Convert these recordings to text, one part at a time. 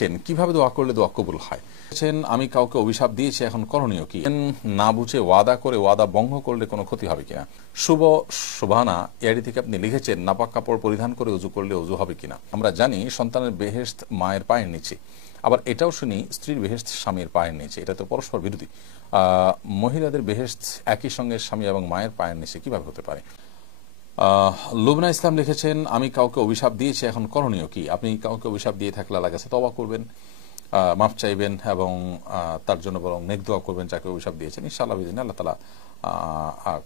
কিভাবে দোয়া করলে দোয়া কবুল হয়? আমি কাউকে অভিশাপ দিয়েছি, এখন করণীয় কি? না বুঝে ওয়াদা করে ওয়াদা ভঙ্গ করলে কোনো ক্ষতি হবে কিনা? শুভ শোভানা এআইডি থেকে আপনি লিখেছেন, নাপাক কাপড় পরিধান করে উজু করলে উজু হবে কিনা। আমরা জানি সন্তানের বেহেশত মায়ের পায়ের নিচে, আবার এটাও শুনি স্ত্রীর বেহেশত স্বামীর পায়ের নিচে। এটা তো পরস্পর বিরোধী। মহিলাদের বেহেশত একই সঙ্গে স্বামী এবং মায়ের পায়ের নিচে কিভাবে হতে পারে? লুবনা ইসলাম লিখেছেন, আমি কাউকে অভিশাপ দিয়েছি, এখন করণীয় কি? আপনি কাউকে অভিশাপ দিয়ে থাকলে আল্লাহর কাছে তওবা করবেন, মাফ চাইবেন এবং তার জন্য বরং নেক দোয়া করবেন যাকে অভিশাপ দিয়েছেন। ইনশাআল্লাহ বিদিন আল্লাহ তাআলা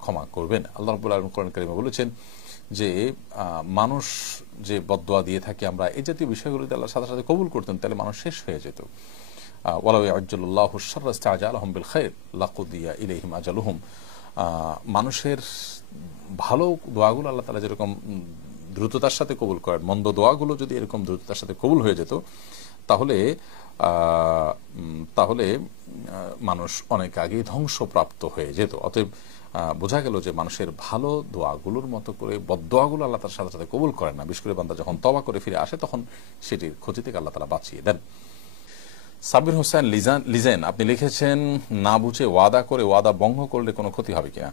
ক্ষমা করবেন। আল্লাহ রাব্বুল আলামিন কোরআন কারীমে বলেছেন যে মানুষ যে বদদোয়া দিয়ে থাকে আমরা, এই জাতীয় বিষয়গুলো যদি আল্লাহর সাথে সাথে কবুল করতেন তাহলে মানুষ শেষ হয়ে যেত। ওয়ালাউ ইয়াজ্জালুল্লাহু শাররা ইসতাআজালাহুম বিল খায়র লাকুদিয়া ইলাইহিম আজালুহুম। মানুষের ভালো দোয়াগুলো আল্লাহ তাআলা যেরকম দ্রুততার সাথে কবুল করেন, মন্দ দোয়াগুলো যদি এরকম দ্রুততার সাথে কবুল হয়ে যেত তাহলে তাহলে মানুষ অনেক আগেই ধ্বংসপ্রাপ্ত হয়ে যেত। অতএব বোঝা গেল যে মানুষের ভালো দোয়াগুলোর মতো করে বদদোয়াগুলো আল্লাহ তার সাথে সাথে কবুল করেন না। বিশেষ করে বান্দা যখন তওবা করে ফিরে আসে তখন সেটির ক্ষতি থেকে আল্লাহ তাআলা বাঁচিয়ে দেন। সাবির হোসেন লিজেন আপনি লিখেছেন, না বুঝে ওয়াদা করে ওয়াদা ভঙ্গ করলে কোনো ক্ষতি হবে কিনা।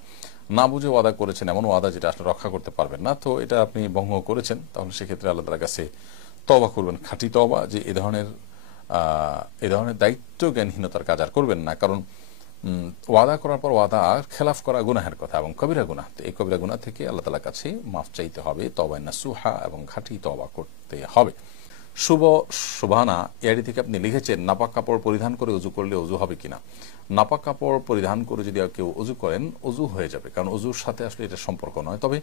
না বুঝে ওয়াদা করেছেন, এমন ওয়াদা যেটা আসলে রক্ষা করতে পারবেন না, তো এটা আপনি ভঙ্গ করেছেন, তাহলে সেক্ষেত্রে আল্লাহ তাআলার কাছে তওবা করবেন, খাঁটি তওবা, যে এ ধরনের দায়িত্ব জ্ঞানহীনতার কাজ আর করবেন না। কারণ ওয়াদা করার পর ওয়াদা খেলাফ করা গুনাহের কথা এবং কবিরা গুনাহ। এই কবিরা গুনাহ থেকে আল্লাহ তাআলার কাছে মাফ চাইতে হবে, তওবা নাসুহা এবং খাঁটি তওবা করতে হবে। শুভ শোভানা এআইডি থেকে আপনি লিখেছেন, নাপাক কাপড় পরিধান করে উজু করলে উজু হবে কিনা। নাপাক কাপড় পরিধান করে যদি কেউ উজু করেন, উজু হয়ে যাবে, কারণ উজুর সাথে আসলে এটা সম্পর্ক নয়। তবে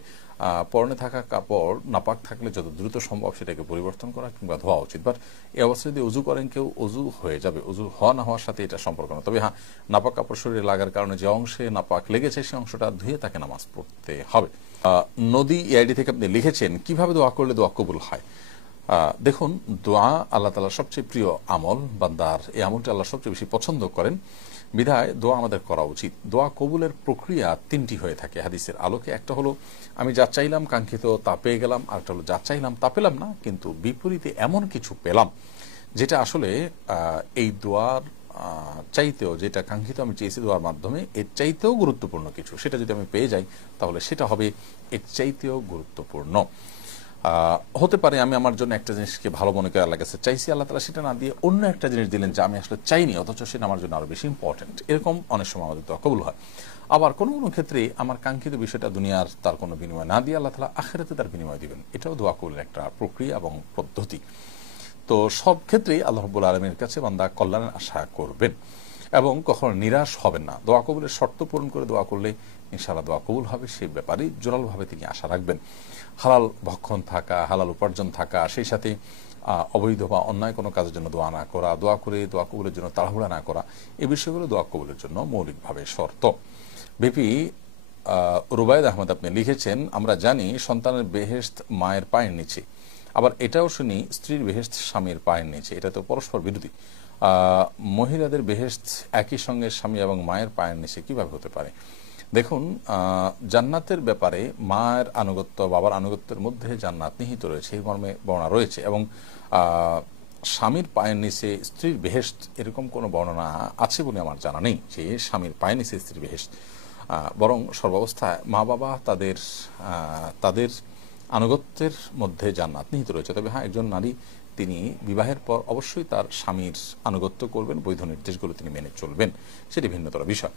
পরনে থাকা কাপড় নাপাক থাকলে যত দ্রুত সম্ভব সেটাকে পরিবর্তন করা কিংবা ধোয়া উচিত। বাট এই অবস্থায় যদি উজু করেন কেউ, উজু হয়ে যাবে, উজু হওয়া না হওয়ার সাথে এটা সম্পর্ক নয়। তবে হ্যাঁ, নাপাক কাপড় শরীরে লাগার কারণে যে অংশে নাপাক লেগেছে সে অংশটা ধুয়ে তাকে নামাজ পড়তে হবে। নদী এআইডি থেকে আপনি লিখেছেন, কিভাবে দোয়া করলে দোয়া কবুল হয়। দেখুন, দোয়া আল্লাহ তাআলার সবচেয়ে প্রিয় আমল, বান্দার এই আমলটা আল্লাহ সবচেয়ে বেশি পছন্দ করেন, বিধায় দোয়া আমাদের করা উচিত। দোয়া কবুলের প্রক্রিয়া তিনটি হয়ে থাকে হাদিসের আলোকে। একটা হলো আমি যা চাইলাম কাঙ্ক্ষিত তা পেয়ে গেলাম, আর একটা হলো যা চাইলাম তা পেলাম না কিন্তু বিপরীতে এমন কিছু পেলাম যেটা আসলে এই দোয়ার চাইতেও, যেটা কাঙ্ক্ষিত আমি চেয়েছি দোয়ার মাধ্যমে, এর চাইতেও গুরুত্বপূর্ণ কিছু, সেটা যদি আমি পেয়ে যাই তাহলে সেটা হবে এর চাইতেও গুরুত্বপূর্ণ। হতে পারে আমি আমার জন্য একটা জিনিসকে ভালো মনে করে আল্লাহর কাছে চাইছি, আল্লাহ তাআলা সেটা না দিয়ে অন্য একটা জিনিস দিলেন যা আমি আসলে চাইনি, অথচ সেটা আমার জন্য আরো বেশি ইম্পর্টেন্ট। এরকম অনেক সময় আমাদের দোয়া কবুল হয়। আবার কোনো কোনো ক্ষেত্রে আমার কাঙ্ক্ষিত বিষয়টা দুনিয়ার তার কোনো বিনিময় না দিয়ে আল্লাহ তাআলা আখিরাতে তার বিনিময় দিবেন। এটাও দোয়া কবুলের একটা প্রক্রিয়া এবং পদ্ধতি। তো সব ক্ষেত্রেই আল্লাহ রাব্বুল আলামিনের কাছে বান্দা কল্যাণের আশা করবেন এবং কখনো নিরাশ হবেন না। দোয়া কবুলের শর্ত পূরণ করে দোয়া করলে ইনশাআল্লাহ দোয়া কবুল হবে, সেই ব্যাপারে জোরালোভাবে তিনি আশা রাখবেন। হালাল ভক্ষণ থাকা, হালাল উপার্জন থাকা, সেই সাথে অবৈধ বা অন্যায় কোনো কাজের জন্য দোয়া না করা, দোয়া করে দোয়া কবুলের জন্য তাড়াহুড়া না করা, এই বিষয়গুলো দোয়া কবুলের জন্য মৌলিকভাবে শর্ত। বিপি রুবায়েদ আহমদ আপনি লিখেছেন, আমরা জানি সন্তানের বেহেশত মায়ের পায়ের নিচে, আবার এটাও শুনি স্ত্রীর বেহেশত স্বামীর পায়ের নিচে। এটা তো পরস্পর বিরোধী। মহিলাদের বেহেশত একই সঙ্গে স্বামী এবং মায়ের পায়ের নিচে কিভাবে হতে পারে? দেখুন, জান্নাতের ব্যাপারে মায়ের আনুগত্য, বাবার আনুগত্যের মধ্যে জান্নাত নিহিত রয়েছে, এই মর্মে বর্ণনা রয়েছে। এবং স্বামীর পায়ের নিচে স্ত্রীর বেহেশত, এরকম কোনো বর্ণনা আছে বলে আমার জানা নেই যে স্বামীর পায়ের নিচে স্ত্রীর বেহেশত। বরং সর্বাবস্থায় মা বাবা তাদের আনুগত্যের মধ্যে জান্নাত নিহিত রয়েছে। তবে হ্যাঁ, একজন নারী তিনি বিবাহের পর অবশ্যই তার স্বামীর আনুগত্য করবেন, বৈধ নির্দেশগুলো তিনি মেনে চলবেন, সেটি ভিন্নতর বিষয়।